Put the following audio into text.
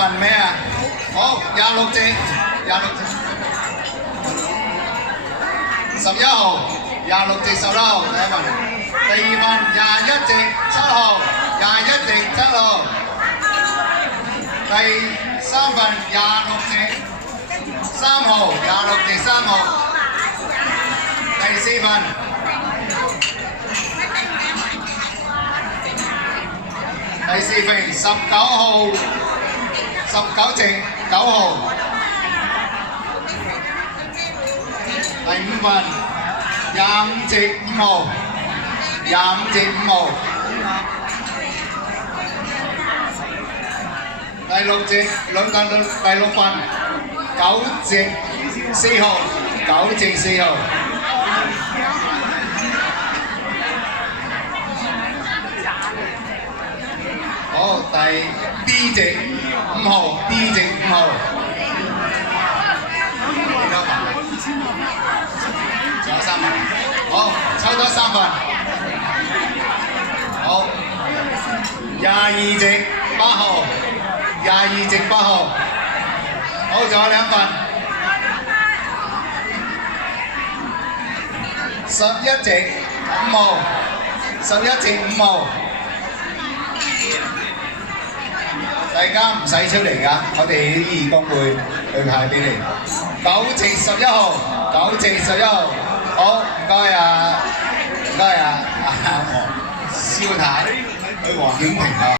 份咩啊？好，26隻，26隻。11號，26隻11號第一份。第二份21隻7號，21隻7號。第三份26隻3號，26隻3號。第四份19號，19隻9號。第五份25隻5號，25隻5號。第六份9隻4號，9隻4號。好，第 D 隻5號，D 隻5號。幾多份？仲有3份。好，抽多3份。好，22隻8號，22隻8號。好，仲有2份。11隻5號，11隻5號。大家唔使出嚟㗎，我哋啲義工會去派俾你。9隻11號，9隻11號。好，唔該啊，蕭太，去黃景平啊。